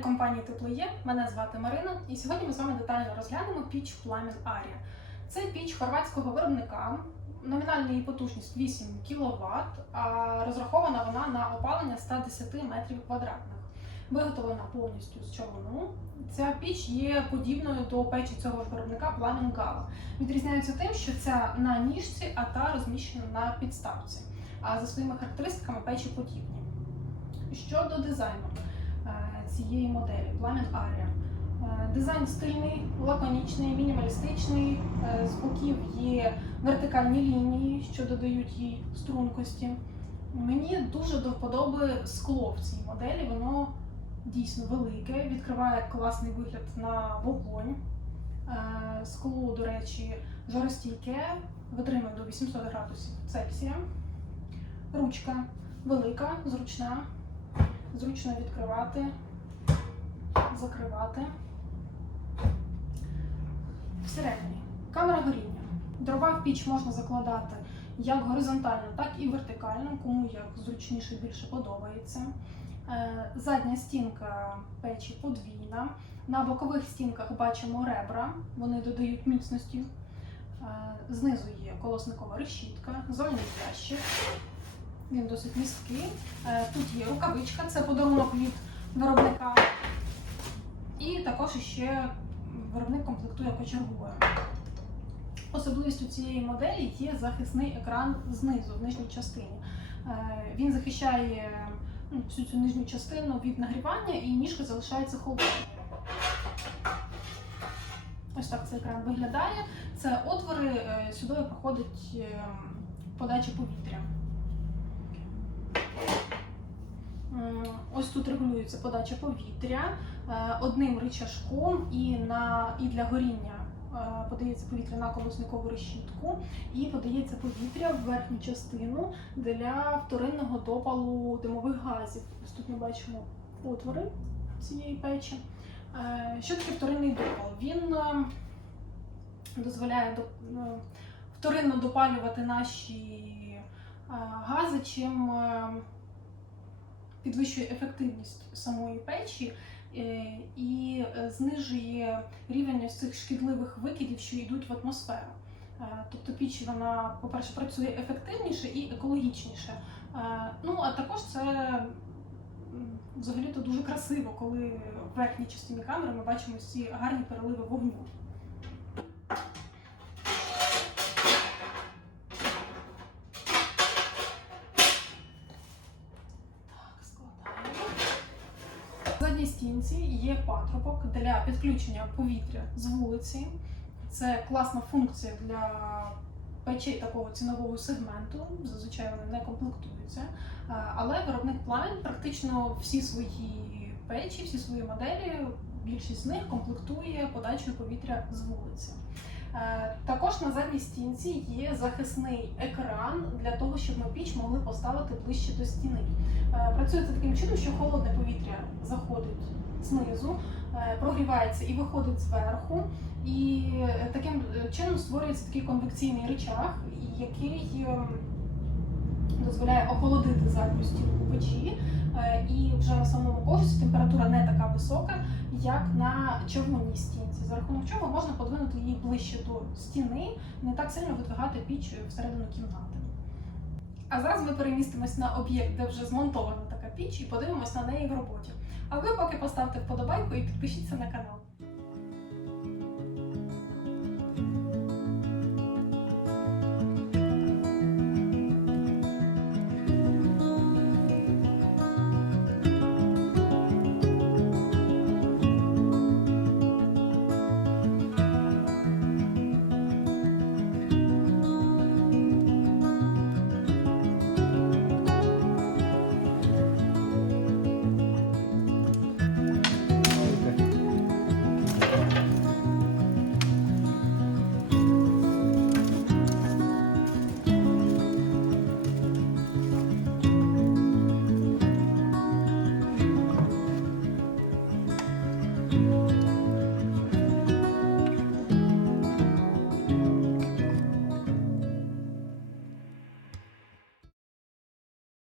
компанії Теплоє. Мене звати Марина, і сьогодні ми з вами детально розглянемо піч Пламен Арія. Це піч хорватського виробника. Номінальна її потужність 8 кВт, а розрахована вона на опалення 110 метрів квадратних. Виготовлена повністю з човну. Ця піч є подібною до печі цього ж виробника Пламен Гала. Відрізняється тим, що ця на ніжці, а та розміщена на підставці. А за своїми характеристиками печі подібні. Щодо дизайну цієї моделі Пламен Арія. Е, Дизайн стильний, лаконічний, мінімалістичний. Е, З боків є вертикальні лінії, що додають їй стрункості. Мені дуже до вподоби скло в цій моделі. Воно дійсно велике, відкриває класний вигляд на вогонь. Е, Скло, до речі, жаростійке, витримує до 800 градусів Цельсія. Ручка велика, зручна, зручно відкривати, закривати. Всередині камера горіння. Дрова в піч можна закладати як горизонтально, так і вертикально, кому як зручніше більше подобається. Е, Задня стінка печі подвійна. На бокових стінках бачимо ребра, вони додають міцності. Е, Знизу є колосникова решітка, зольний ящик. Він досить місткий. Е, Тут є рукавичка, це подарунок від виробника. І також ще виробник комплектує кочергою. Особливістю цієї моделі є захисний екран знизу, в нижній частині. Е, Він захищає ну, всю цю нижню частину від нагрівання і ніжка залишається холодною. Ось так цей екран виглядає. Це отвори, е, сюди проходить е, подача повітря. Ось тут регулюється подача повітря е, одним рычажком і, на, і для горіння е, подається повітря на колосникову решітку і подається повітря в верхню частину для вторинного допалу димових газів. Ось тут ми бачимо отвори цієї печі. Е, Що таке вторинний допал? Він е, дозволяє до- е, вторинно допалювати наші е, гази, чим е, підвищує ефективність самої печі е, і е, знижує рівень ось цих шкідливих викидів, що йдуть в атмосферу. Е, Тобто піч вона, по-перше, працює ефективніше і екологічніше. Ну а також це взагалі-то дуже красиво, коли в верхній частині камери ми бачимо ці гарні переливи вогню. Задній стінці є патрубок для підключення повітря з вулиці. Це класна функція для печей такого цінового сегменту. Зазвичай вони не комплектуються. Але виробник Plant практично всі свої печі, всі свої моделі, більшість з них комплектує подачою повітря з вулиці. Е, Також на задній стінці є захисний екран для того, щоб ми піч могли поставити ближче до стіни. Е, Працює це таким чином, що холодне повітря заходить знизу, е, прогрівається і виходить зверху. І таким чином створюється такий конвекційний рычаг, який ем, дозволяє охолодити задню стінку печі. Е, І вже на самому корпусі температура не така висока, як на червоній стінці, за рахунок чого можна подвинути її ближче до стіни, не так сильно видвигати піч всередину кімнати. А зараз ми перемістимось на об'єкт, де вже змонтована така піч, і подивимось на неї в роботі. А ви поки поставте вподобайку